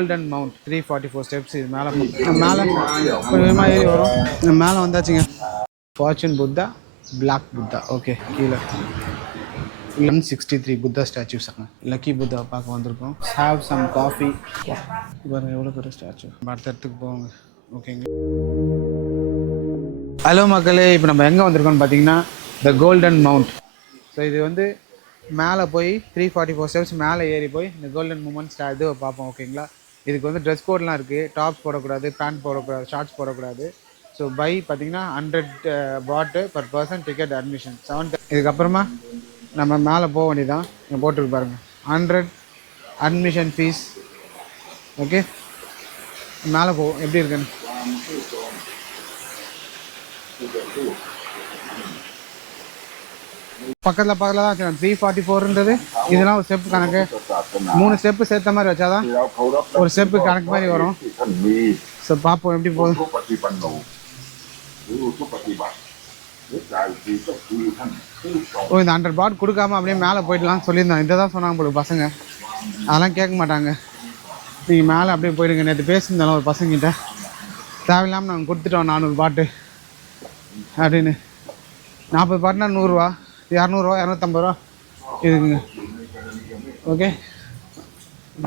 Golden mount 344 steps. இது மேலே மேலே கொஞ்சமாக ஏறி வரும். மேலே வந்தாச்சுங்க. Fortune Buddha, black Buddha. Okay, கீழே 163 புத்தா ஸ்டாச்சூஸ். லக்கி புத்தா பார்க்க வந்திருக்கோம். Have some coffee. பாருங்கள் எவ்வளோ பெரிய ஸ்டாச்சு. அடுத்த இடத்துக்கு போவாங்க. ஓகேங்க. ஹலோ மக்களே, இப்போ நம்ம எங்கே வந்திருக்கோம்னு பார்த்தீங்கன்னா த கோல்டன் மவுண்ட். ஸோ இது வந்து மேலே போய் 344 ஸ்டெப்ஸ் மேலே ஏறி போய் இந்த கோல்டன் மூமெண்ட்ஸ் இது பார்ப்போம். ஓகேங்களா. இதுக்கு வந்து ட்ரெஸ் கோட்லாம் இருக்குது. டாப்ஸ் போடக்கூடாது, பேண்ட் போடக்கூடாது, ஷார்ட்ஸ் போடக்கூடாது. ஸோ பை பார்த்தீங்கன்னா 100 பாட்டு பர் பர்சன் டிக்கெட் அட்மிஷன் 7. இதுக்கப்புறமா நம்ம மேலே போக வேண்டியதான். இங்கே போட்டுருக்கு பாருங்கள், 100 அட்மிஷன் ஃபீஸ். ஓகே, மேலே போவோம் எப்படி இருக்குன்னு. பக்கத்தில் தான் வச்சுக்கலாம். 344ன்றது இதெல்லாம் ஒரு ஸ்டெப்பு கணக்கு. 3 ஸ்டெப்பு சேர்த்த மாதிரி வச்சாதான் ஒரு ஸ்டெப்பு கணக்கு மாதிரி வரும். ஸோ பார்ப்போம் எப்படி போகுது. ஓ, இந்த 100 பாட் கொடுக்காம அப்படியே மேலே போயிடலாம் சொல்லியிருந்தோம். இதை தான் சொன்னாங்க போல பசங்க. அதெல்லாம் கேட்க மாட்டாங்க. நீங்கள் மேலே அப்படியே போயிடுங்க. நேற்று பேசியிருந்தாலும் ஒரு பசங்கிட்ட தேவையில்லாமல் நாங்கள் கொடுத்துட்டோம் 400 பாட்டு அப்படின்னு. 40 பாட்டுனா 100 ரூபா, 200 ரூபா, 250 ரூபா இதுக்குங்க. ஓகே,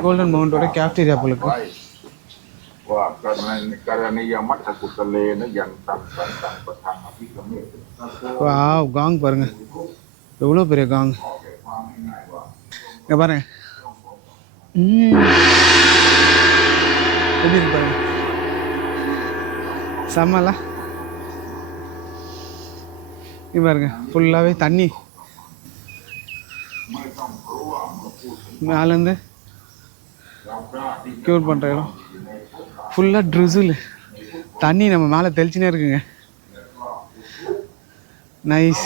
கோல்டன் மவுண்டோட கேஃப்டீரியா போலுக்கு. வாவ், காங் பாருங்க, எவ்வளோ பெரிய காங். இங்கே பாருங்க எப்படி இருக்கு பாருங்க, செம்மல. இங்கே பாருங்க ஃபுல்லாகவே தண்ணி. மேலேருந்து க்யூர் பண்ணுற இடம் ஃபுல்லாக ட்ரிசில் தண்ணி நம்ம மேலே தெளிச்சுனே இருக்குங்க. நைஸ்.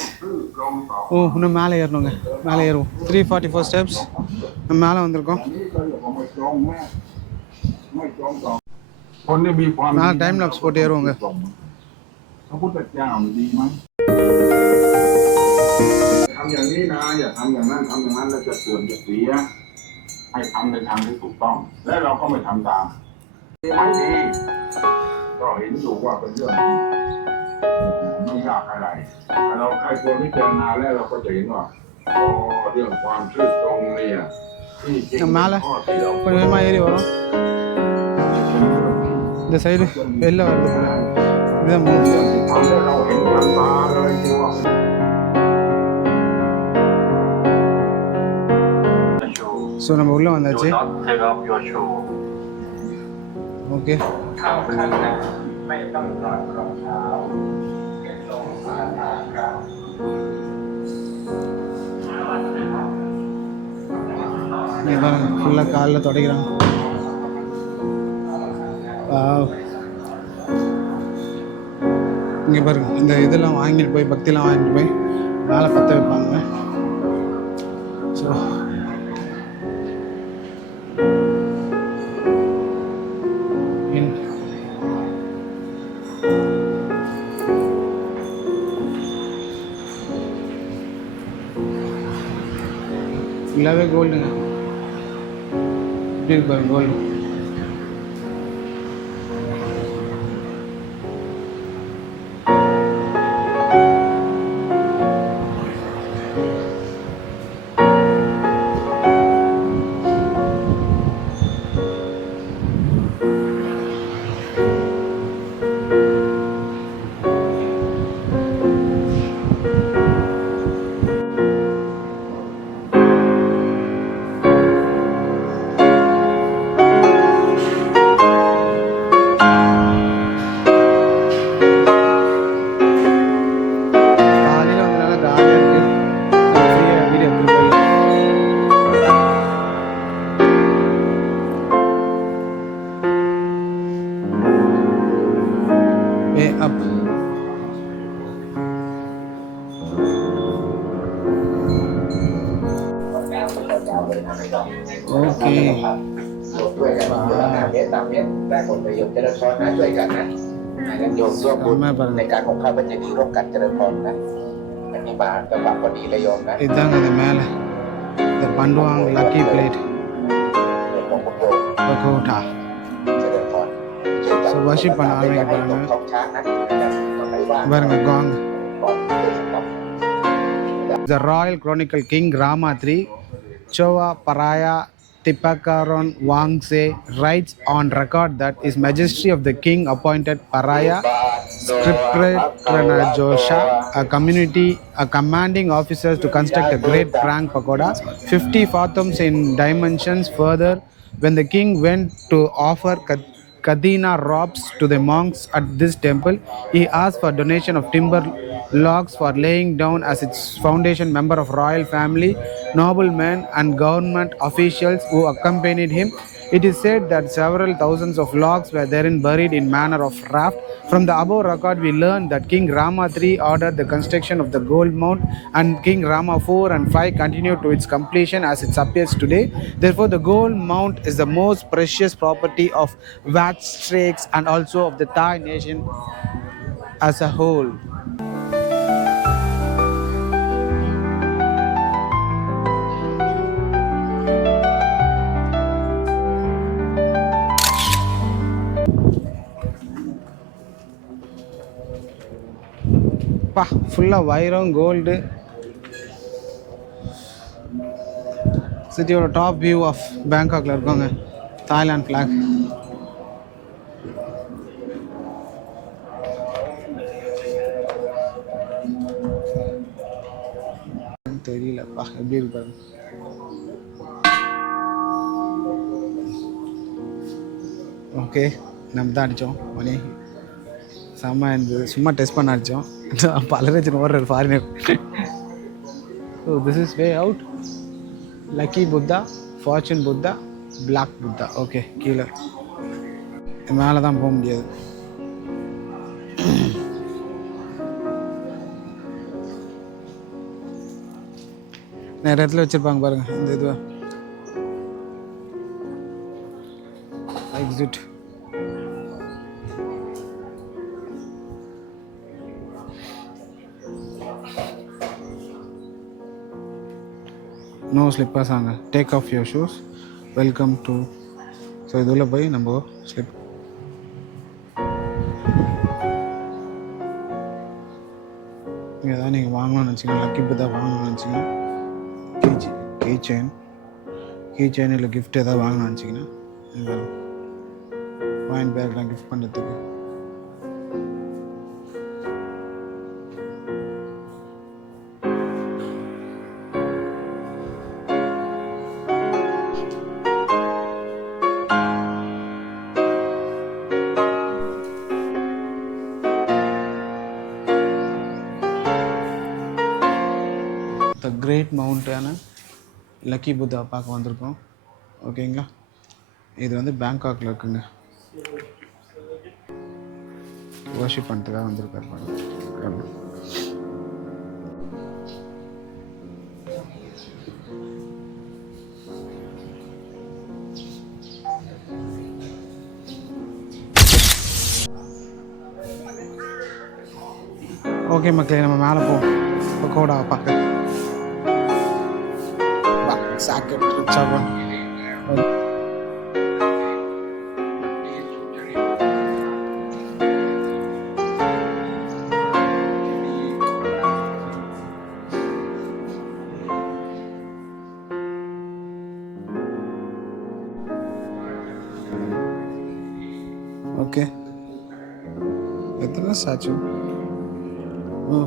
ஓ, இன்னும் மேலே ஏறணுங்க. மேலே ஏறுவோம். 344 ஸ்டெப்ஸ் நம்ம மேலே வந்திருக்கோம். மேலே டைம் லாப்ஸ் போட்டு ஏறுவோங்க.ทำอย่างนี้นะอย่าทำอย่างนั้นทำอย่างนั้นแล้วจะเสื่อมจะเสียให้ทำในทางที่ถูกต้องและเราก็ไม่ทำตามไม่ดีก็เห็นอยู่ว่าเป็นเรื่องไม่ยากอะไรเราใครควรพิจารณาแล้วเราก็จะเห็นว่าเรื่องความซื่อตรงเนี่ยที่จริงข้อที่เราควรมาஏறி வரோம். இந்த சைடு வெளில வருது போல. இதான்ทำให้เราเห็นกันตาเลยที่ว่าஸோ நம்ம உள்ளே வந்தாச்சு. ஓகே, ஃபுல்லாக காலில் துடைக்கிறாங்க. இங்கே பாருங்க, இந்த இதெல்லாம் வாங்கிட்டு போய் பக்தியெல்லாம் வாங்கிட்டு போய் மேலே பற்ற வைப்பாங்க. ஸோ ஃபுல்லாகவே கோல்டுங்க. எப்படி இருக்கு பாருங்க கோல்டு.โอเคด้วยกัน5 เมตร 3 เมตรได้ผลประโยชน์เจริญพรนะช่วยกันนะงั้นโยมร่วมบุญในการของข้าพเจ้าดีร่วมกันเจริญพรนะอันนี้มาจังหวะพอดีเลยโยมนะஇதாங்க அது மேலே இந்த பண்டுவாங்க lucky plate pagoda. So worship பண்ண ஆரம்பிக்க போறாங்க. பாருங்க gong. The Royal Chronicle King Rama III Chowa Paraya Tipakaron Wangse writes on record that His Majesty of the King appointed Paraya Scriptranajosha, a commanding officers to construct a great Prang pagoda, 50 fathoms in dimensions. Further, when the king went to offer Kadina robes to the monks at this temple, he asked for donation of timber logs for laying down as its foundation. Member of royal family, noblemen and government officials who accompanied him. It is said that several thousands of logs were therein buried in manner of raft. From the above record, we learn that King Rama III ordered the construction of the gold mount, and King Rama IV and V continued to its completion as it appears today. Therefore, the gold mount is the most precious property of Wat Saket and also of the Thai nation as a whole. ஃபுல்லாக வைரம் gold சிட்டியோட top view of பேங்காக்ல இருக்கோங்க. Thailand flag. தெரியலப்பா எப்படி இருப்பாரு. Okay, நம்ம தான் அடித்தோம் மணி செம்ம இருந்தது. சும்மா டெஸ்ட் பண்ண அடித்தோம். பல லட்சம் ஓடுறாரு foreigner. So this is way out. Lucky Buddha, fortune Buddha, black Buddha. Okay, கீழே மேலே தான் போக முடியாது. நிறைய இடத்துல வச்சுருப்பாங்க பாருங்கள் இந்த இது எக்ஸிட். நோ ஸ்லிப்பர்ஸ் ஆங்க. Take off your shoes, welcome to. So இதில் போய் நம்ம ஸ்லிப். இங்கே தான் நீங்கள் வாங்கணும்னு நினச்சிங்கன்னா, லக்கி புத்தா வாங்கணும்னு நினச்சிங்கன்னா, கீ செயின் இல்லை கிஃப்ட் எதாவது வாங்கணும்னு நினச்சிங்கன்னா, இந்த வாயின் பேக்லாம் கிஃப்ட் பண்ணுறதுக்கு. த கிரேட் மவுண்டான லக்கி புத்தா பார்க்க வந்திருக்கோம். ஓகேங்களா, இது வந்து பேங்காக்ல இருக்குங்க. வர்ஷிப் பண்ணுறதுக்காக வந்திருக்காரு. ஓகே மக்களே, நம்ம மேலே போவோம். பக்கோடா பார்க்க. Wat Saket Chapel. ஓகே, எத்தனை ஸ்டாச்சு? ஓ,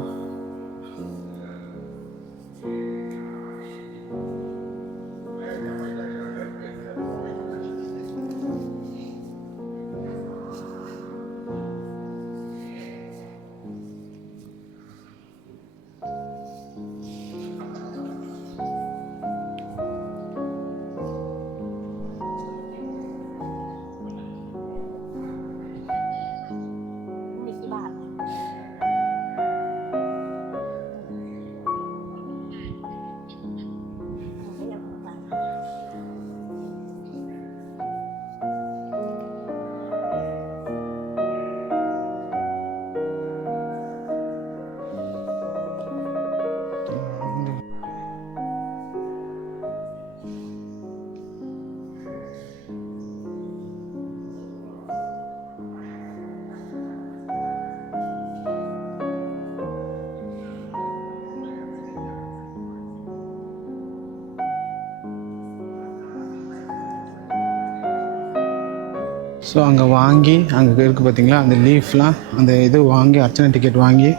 ஸோ அங்கே வாங்கி அங்கே இருக்குது பார்த்தீங்களா அந்த லீஃப்லாம் அந்த இது வாங்கி அர்ச்சனை டிக்கெட் வாங்கி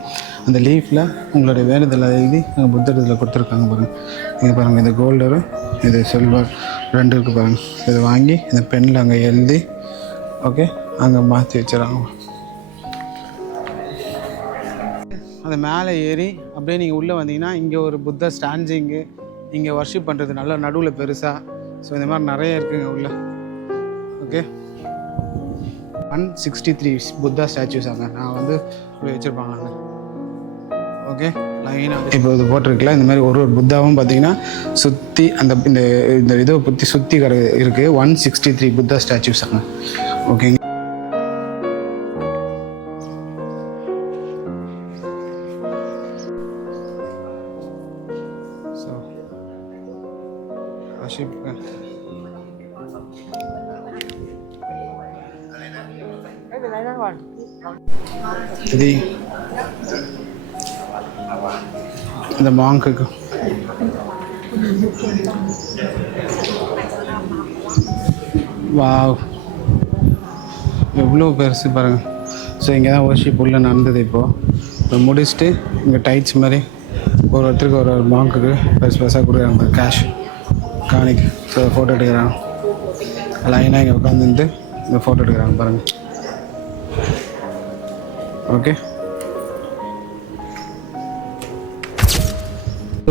அந்த லீஃபில் உங்களுடைய வேண்டுதல் எழுதி அங்கே புத்தர் இதில் கொடுத்துருக்காங்க பாருங்கள். இங்கே பாருங்கள், இது கோல்டரு இது சில்வர் 2 இருக்குது பாருங்கள். இதை வாங்கி இந்த பெண்ணில் அங்கே எழுதி ஓகே அங்கே மாற்றி வச்சுறாங்க. அது மேலே ஏறி அப்படியே நீங்கள் உள்ளே வந்தீங்கன்னா இங்கே ஒரு புத்தர் ஸ்டாண்டிங்கு, இங்கே வர்ஷிப் பண்ணுறது நல்லா நடுவில் பெருசாக. ஸோ இந்த மாதிரி நிறைய இருக்குங்க உள்ளே. ஓகே 163 புத்தா ஸ்டாச்சூஸ் அங்கே நான் வந்து வச்சுருப்பாங்க அங்கே. ஓகே லைனாக இப்போ இது போட்டிருக்குல இந்த மாதிரி ஒரு புத்தாவும் பார்த்தீங்கன்னா சுற்றி அந்த இந்த இதை பற்றி சுற்றி இருக்குது. 163 புத்தா ஸ்டாச்சூஸ் அங்கே. ஓகேங்க. ஸோ வர்ஷிப் இது இந்த மாங்குக்கு வாவ் எவ்வளோ பெருசு பாருங்கள். ஸோ இங்கே தான் வர்ஷிப் உள்ளே நடந்தது. இப்போ முடிச்சுட்டு இங்கே டைட்ஸ் மாதிரி ஒருத்தருக்கு ஒரு மாங்குக்கு பெருசாக கொடுக்குறாங்க கேஷ் காணிக்கு. ஸோ ஃபோட்டோ எடுக்கிறாங்க லைனாக இங்கே உட்காந்துட்டு இந்த ஃபோட்டோ எடுக்கிறாங்க பாருங்கள். ஓகே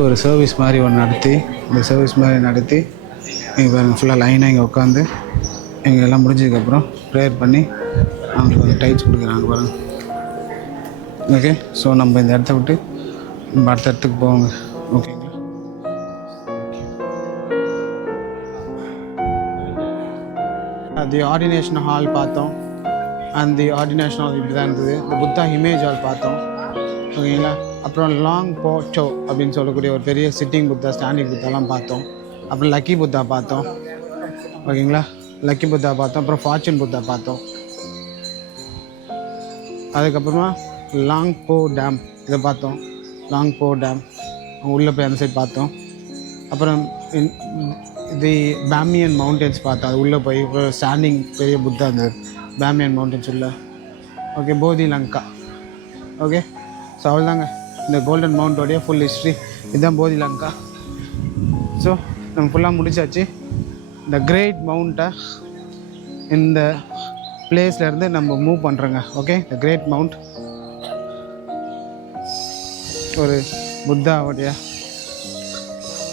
ஒரு சர்வீஸ் மாதிரி ஒன்று நடத்தி இந்த சர்வீஸ் மாதிரி நடத்தி இங்கே பாருங்கள் ஃபுல்லாக லைனாக இங்கே உட்காந்து இங்கே எல்லாம் முடிஞ்சதுக்கப்புறம் ப்ரேயர் பண்ணி அவங்களுக்கு வந்து டைட்ஸ் கொடுக்குறாங்க பாருங்கள். ஓகே ஸோ நம்ம இந்த இடத்த விட்டு நம்ம அடுத்த இடத்துக்கு போவாங்க. ஓகேங்களா. தி ஆர்டினேஷன் ஹால் பார்த்தோம். அந்த ஆர்டினேஷன் ஹால் இப்படி தான் இருந்தது. இந்த புத்தா இமேஜ் ஹால் பார்த்தோம். ஓகேங்களா. அப்புறம் லாங் போச்சோ அப்படின்னு சொல்லக்கூடிய ஒரு பெரிய சிட்டிங் புத்தா ஸ்டாண்டிங் புத்தாலாம் பார்த்தோம். அப்புறம் லக்கி புத்தா பார்த்தோம். ஓகேங்களா. லக்கி புத்தா பார்த்தோம். அப்புறம் ஃபார்ச்சூன் புத்தா பார்த்தோம். அதுக்கப்புறமா லாங் போ டேம் இதை பார்த்தோம். லாங் போ டேம் உள்ளே போய் அந்த சைட் பார்த்தோம். அப்புறம் தி பேமியன் மவுண்டன்ஸ் பார்த்தோம். அது உள்ளே போய் ஸ்டாண்டிங் பெரிய புத்தா அந்த பேமியன் மவுண்டன்ஸ் உள்ள. ஓகே போதி லங்கா. ஓகே ஸோ அவ்வளோதாங்க இந்த கோல்டன் மவுண்டோடைய ஃபுல் ஹிஸ்ட்ரி. இதுதான் போதி லங்கா. ஸோ நம்ம ஃபுல்லாக முடிச்சாச்சு. இந்த கிரேட் மவுண்ட்டை இந்த பிளேஸ்லேருந்து நம்ம மூவ் பண்ணுறோங்க. ஓகே த கிரேட் மவுண்ட் ஒரு புத்தாவுடைய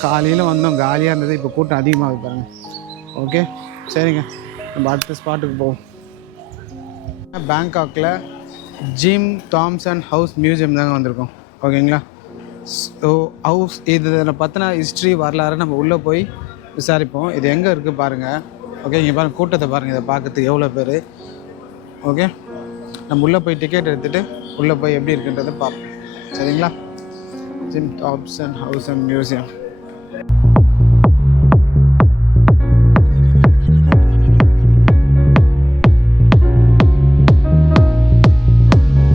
காலையில் வந்தோம் காலியாக இருந்தது. இப்போ கூட்டம் அதிகமாக பாருங்கள். ஓகே சரிங்க நம்ம அடுத்த ஸ்பாட்டுக்கு போவோம். பேங்காக்கில் ஜிம் தாம்சன் ஹவுஸ் மியூசியம் தாங்க வந்திருக்கோம். ஓகேங்களா. ஸோ ஹவுஸ் இது பற்றின ஹிஸ்ட்ரி வரலாறு நம்ம உள்ளே போய் விசாரிப்போம். இது எங்கே இருக்குது பாருங்கள். ஓகே இங்கே பாருங்கள் கூட்டத்தை பாருங்கள். இதை பார்க்கறதுக்கு எவ்வளோ பேர். ஓகே நம்ம உள்ளே போய் டிக்கெட் எடுத்துகிட்டு உள்ளே போய் எப்படி இருக்குன்றதை பார்ப்போம். சரிங்களா. Jim Thompson house and museum.